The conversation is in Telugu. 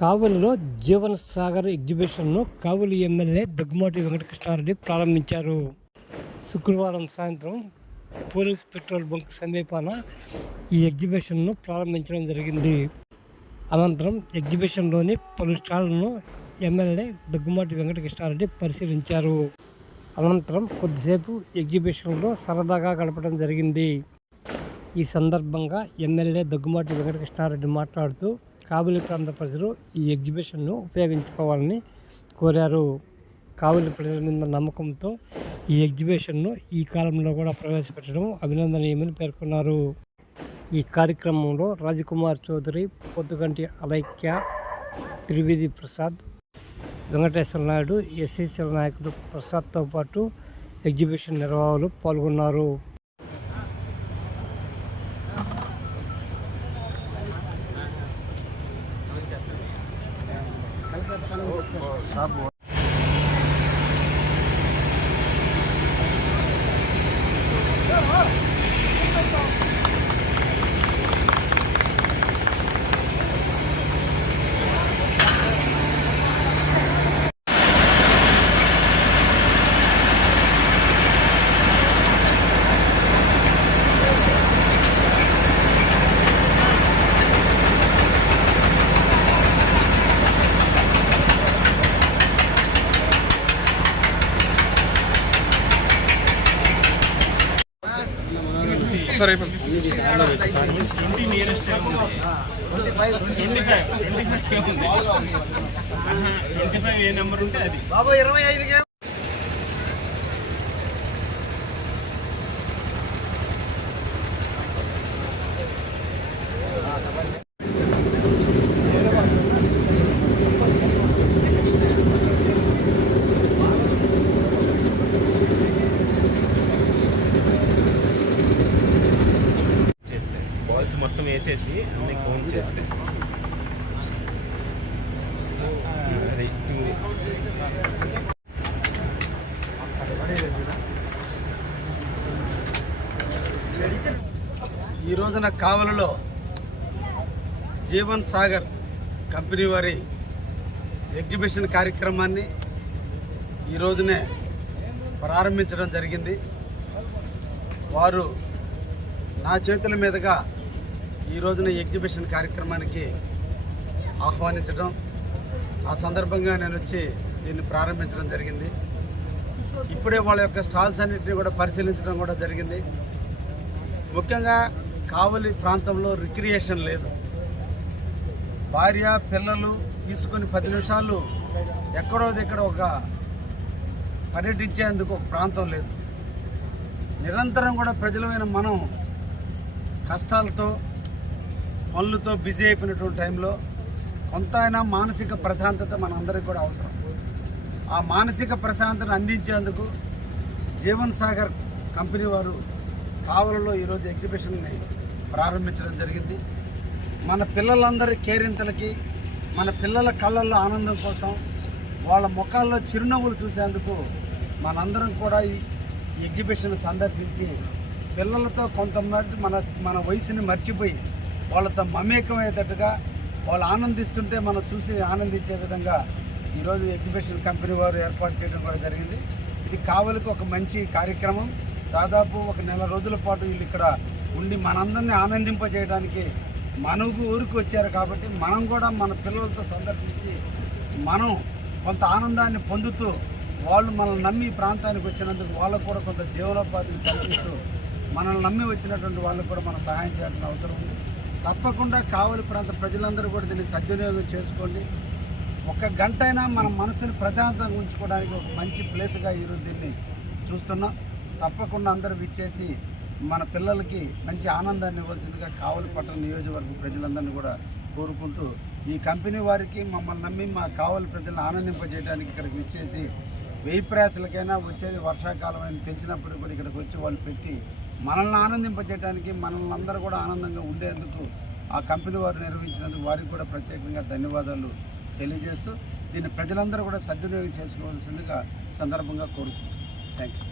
కావలిలో జీవన సాగర్ ఎగ్జిబిషన్ను కావలి ఎమ్మెల్యే దగ్గుమాటి వెంకటకృష్ణారెడ్డి ప్రారంభించారు. శుక్రవారం సాయంత్రం పోలీస్ పెట్రోల్ బంక్ సమీపాన ఈ ఎగ్జిబిషన్ను ప్రారంభించడం జరిగింది. అనంతరం ఎగ్జిబిషన్లోని పలు స్టాళ్ళను ఎమ్మెల్యే దగ్గుమాటి వెంకటకృష్ణారెడ్డి పరిశీలించారు. అనంతరం కొద్దిసేపు ఎగ్జిబిషన్లో సరదాగా గడపడం జరిగింది. ఈ సందర్భంగా ఎమ్మెల్యే దగ్గుమాటి వెంకటకృష్ణారెడ్డి మాట్లాడుతూ కావలి ప్రాంత ప్రజలు ఈ ఎగ్జిబిషన్ను ఉపయోగించుకోవాలని కోరారు. కావలి ప్రజల మీద నమ్మకంతో ఈ ఎగ్జిబిషన్ను ఈ కాలంలో కూడా ప్రవేశపెట్టడం అభినందనీయమని పేర్కొన్నారు. ఈ కార్యక్రమంలో రాజకుమార్ చౌదరి పొద్దుగంటి అలైక్య త్రివేది ప్రసాద్ వెంకటేశ్వర నాయుడు ఎస్ఎస్ఎల్ నాయకుడు ప్రసాద్తో పాటు ఎగ్జిబిషన్ నిర్వాహకులు పాల్గొన్నారు. సరే twenty nearest twenty five twenty five twenty five ఏ నెంబర్ ఉంటే అది. బాబు ఇరవై ఐదుకే చేస్తే వేసేసి అన్ని కౌంట్ చేస్తే. ఈ రోజున కావలలో జీవన్ సాగర్ కంపెనీ వారి ఎగ్జిబిషన్ కార్యక్రమాన్ని ఈ రోజునే ప్రారంభించడం జరిగింది. వారు నా చేతుల మీదుగా ఈ రోజున ఎగ్జిబిషన్ కార్యక్రమానికి ఆహ్వానించడం ఆ సందర్భంగా నేను వచ్చి దీన్ని ప్రారంభించడం జరిగింది. ఇప్పుడే వాళ్ళ యొక్క స్టాల్స్ అన్నింటినీ కూడా పరిశీలించడం కూడా జరిగింది. ముఖ్యంగా కావలి ప్రాంతంలో రిక్రియేషన్ లేదు. భార్య పిల్లలు తీసుకొని పది నిమిషాలు ఎక్కడో దగ్గర ఒక పర్యటించేందుకు ఒక ప్రాంతం లేదు. నిరంతరం కూడా ప్రజలమైన మనం కష్టాలతో పనులతో బిజీ అయిపోయినటువంటి టైంలో కొంత అయినా మానసిక ప్రశాంతత మనందరికీ కూడా అవసరం. ఆ మానసిక ప్రశాంతతను అందించేందుకు జీవన్ సాగర్ కంపెనీ వారు కావలలో ఈరోజు ఎగ్జిబిషన్ని ప్రారంభించడం జరిగింది. మన పిల్లలందరి కేరింతలకి మన పిల్లల కళ్ళల్లో ఆనందం కోసం వాళ్ళ ముఖాల్లో చిరునవ్వులు చూసేందుకు మనందరం కూడా ఈ ఎగ్జిబిషన్ సందర్శించి పిల్లలతో కొంతమంది మన మన వయసుని మర్చిపోయి వాళ్ళతో మమేకమయ్యేటట్టుగా వాళ్ళు ఆనందిస్తుంటే మనం చూసి ఆనందించే విధంగా ఈరోజు ఎగ్జిబిషన్ కంపెనీ వారు ఏర్పాటు చేయడం కూడా జరిగింది. ఇది కావలికి ఒక మంచి కార్యక్రమం. దాదాపు ఒక నెల రోజుల పాటు వీళ్ళు ఇక్కడ ఉండి మనందరినీ ఆనందింపజేయడానికి మనకు ఊరికి వచ్చారు కాబట్టి మనం కూడా మన పిల్లలతో సందర్శించి మనం కొంత ఆనందాన్ని పొందుతూ వాళ్ళు మనల్ని నమ్మి ఈ ప్రాంతానికి వచ్చినందుకు వాళ్ళకు కూడా కొంత జీవనోపాధిని కల్పిస్తూ మనల్ని నమ్మి వచ్చినటువంటి వాళ్ళకు కూడా మనం సహాయం చేయాల్సిన అవసరం ఉంది. తప్పకుండా కావలి ప్రాంత ప్రజలందరూ కూడా దీన్ని సద్వినియోగం చేసుకోండి. ఒక గంట అయినా మన మనసుని ప్రశాంతంగా ఉంచుకోవడానికి ఒక మంచి ప్లేస్గా ఈరోజు దీన్ని చూస్తున్నాం. తప్పకుండా అందరూ విచ్చేసి మన పిల్లలకి మంచి ఆనందాన్ని ఇవ్వాల్సిందిగా కావలి పట్టణ నియోజకవర్గ ప్రజలందరినీ కూడా కోరుకుంటూ ఈ కంపెనీ వారికి మమ్మల్ని నమ్మి మా కావలి ప్రజలను ఆనందింపజేయడానికి ఇక్కడికి విచ్చేసి వెయ్యి ప్రయాసలకైనా వచ్చేది వర్షాకాలం అని తెలిసినప్పుడు కూడా ఇక్కడికి వచ్చి వాళ్ళు పెట్టి మనల్ని ఆనందింపచేయడానికి మనల్ని అందరూ కూడా ఆనందంగా ఉండేందుకు ఆ కంపెనీ వారు నిర్వహించినందుకు వారికి కూడా ప్రత్యేకంగా ధన్యవాదాలు తెలియజేస్తూ దీన్ని ప్రజలందరూ కూడా సద్వినియోగం చేసుకోవాల్సిందిగా సందర్భంగా కోరుకుంటున్నాను. Thank you